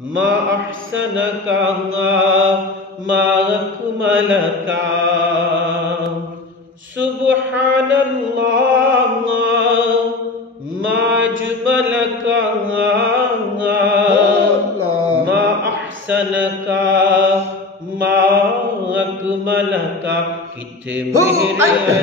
ما أحسنك ما أكملك سبحان الله ما أجملك ما أحسنك ما أكملك کتنے میرے